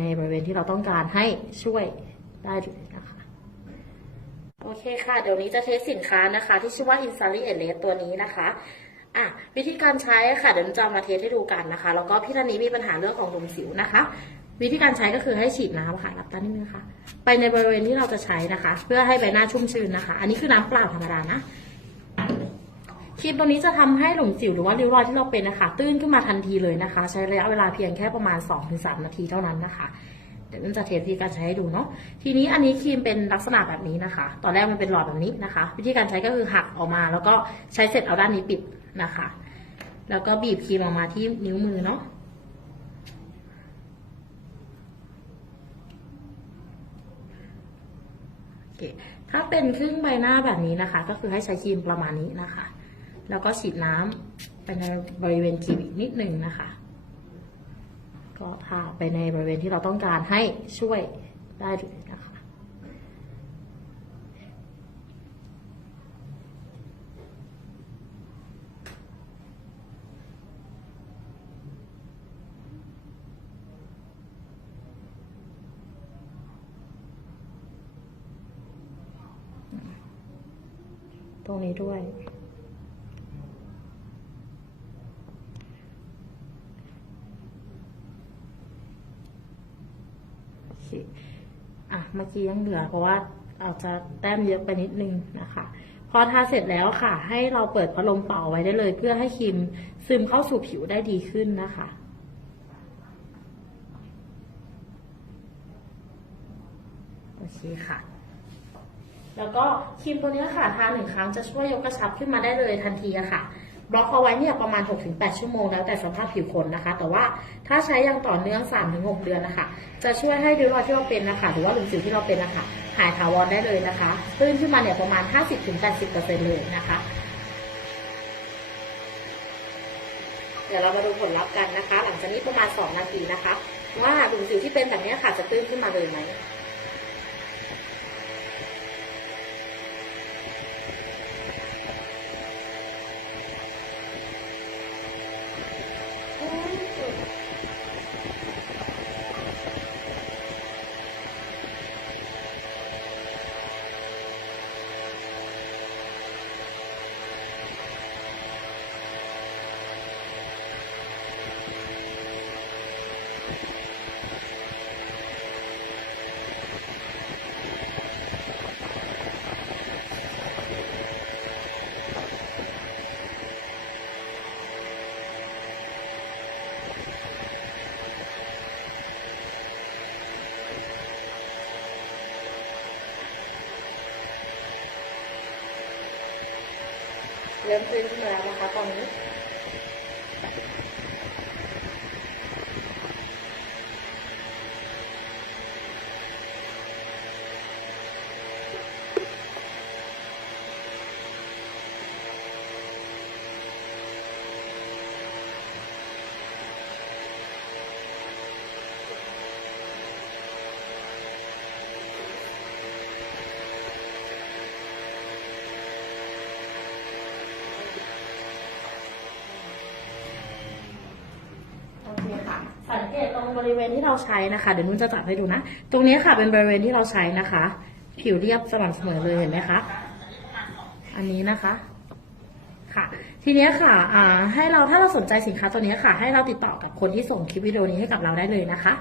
ในบริเวณที่เราต้องการให้ช่วยได้เลยนะคะ โอเคค่ะ เดี๋ยวนี้จะเทสสินค้านะคะ ที่ชื่อว่า i n s a l i e l e ตัวนี้นะคะอะวิธีการใช้ค่ะเดี๋ยวจะเอามาเทสให้ดูกันนะคะ แล้วก็พี่ท่านนี้มีปัญหาเรื่องของหลุมสิวนะคะ วิธีการใช้ก็คือให้ฉีดน้ำค่ะรับตานิดนึงค่ะ ไปในบริเวณที่เราจะใช้นะคะ เพื่อให้ใบหน้าชุ่มชื้นนะคะ อันนี้คือน้ำเปล่าธรรมดานะ ครีมตัวนี้จะทำให้หลุมสิวหรือว่าริ้วรอยที่เราเป็นนะคะ ตื้นขึ้นมาทันทีเลยนะคะ ใช้ระยะเวลาเพียงแค่ประมาณ 2-3 นาทีเท่านั้นนะคะเดี๋ยวนุ่นจะเทสวิธีการใช้ให้ดูเนาะ ทีนี้อันนี้ครีมเป็นลักษณะแบบนี้นะคะ ตอนแรกมันเป็นหลอดแบบนี้นะคะ วิธีการใช้ก็คือหักออกมา แล้วก็ใช้เสร็จเอาด้านนี้ปิดนะคะ แล้วก็บีบครีมออกมาที่นิ้วมือเนาะโอเคถ้าเป็นครึ่งใบหน้าแบบนี้นะคะ ก็คือให้ใช้ครีมประมาณนี้นะคะ แล้วก็ฉีดน้ำไปในบริเวณครีมอีกนิดหนึ่งนะคะ ก็ทาไปในบริเวณที่เราต้องการให้ช่วยได้เลยนะคะตรงนี้ด้วย เคอะเมื่อกี้ยังเหลือเพราะว่าอาจจะแต้มเยอะไปนิดนึงนะคะพอทาเสร็จแล้วค่ะ ให้เราเปิดพัดลมเป่าไว้ได้เลย เพื่อให้ครีมซึมเข้าสู่ผิวได้ดีขึ้นนะคะ โอเคค่ะ แล้วก็ครีมตัวนี้ค่ะทาหนึ่งครั้งจะช่วยยกกระชับขึ้นมาได้เลยทันทีค่ะ บล็อกเอาไว้เนี่ยประมาณ 6-8 ชั่วโมงแล้วแต่สภาพผิวคนนะคะ แต่ว่าถ้าใช้อย่างต่อเนื่อง 3-6 เดือนนะคะ จะช่วยให้ริ้วรอยที่เราเป็นนะคะ หรือว่าหลุมสิวที่เราเป็นนะคะหายถาวรได้เลยนะคะตื้นขึ้นมาเนี่ยประมาณ 50-80%เลยนะคะ เดี๋ยวเรามาดูผลลัพธ์กันนะคะ หลังจากนี้ประมาณ 2 นาทีนะคะ ว่าหลุมสิวที่เป็นแบบนี้ค่ะจะตื้นขึ้นมาเลยไหม เริ่มตื้นขึ้นมาแล้วนะคะตอนนี้ โอเคค่ะ สังเกตตรง บริเวณที่เราใช้นะคะ เดี๋ยวนุ่นจะจับให้ดูนะ ตรงนี้ค่ะเป็นบริเวณที่เราใช้นะคะ ผิวเรียบสม่ำเสมอเลยเห็นไหมคะ อันนี้นะคะค่ะ ทีนี้ค่ะอ่าให้เราถ้าเราสนใจสินค้าตัวนี้ค่ะ ให้เราติดต่อกับคนที่ส่งคลิปวิดีโอนี้ให้กับเราได้เลยนะคะ